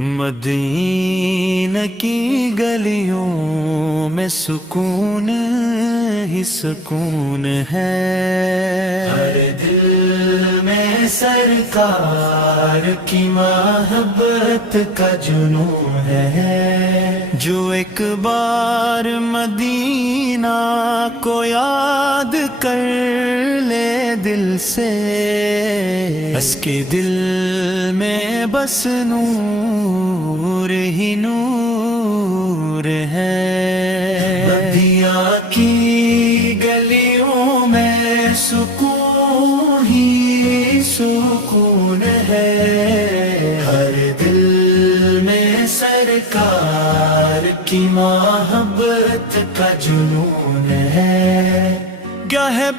مدینہ کی گلیوں میں سکون ہی سکون ہے، ہر دل میں سرکار کی محبت کا جنون ہے۔ جو ایک بار مدینہ کو یاد کر لے دل سے، اس کے دل میں بس نور ہی نور ہے۔ بدیا کی گلیوں میں سکون ہی سکون ہے، ہر دل میں سرکار کی محبت کا جنون ہے۔ گاہ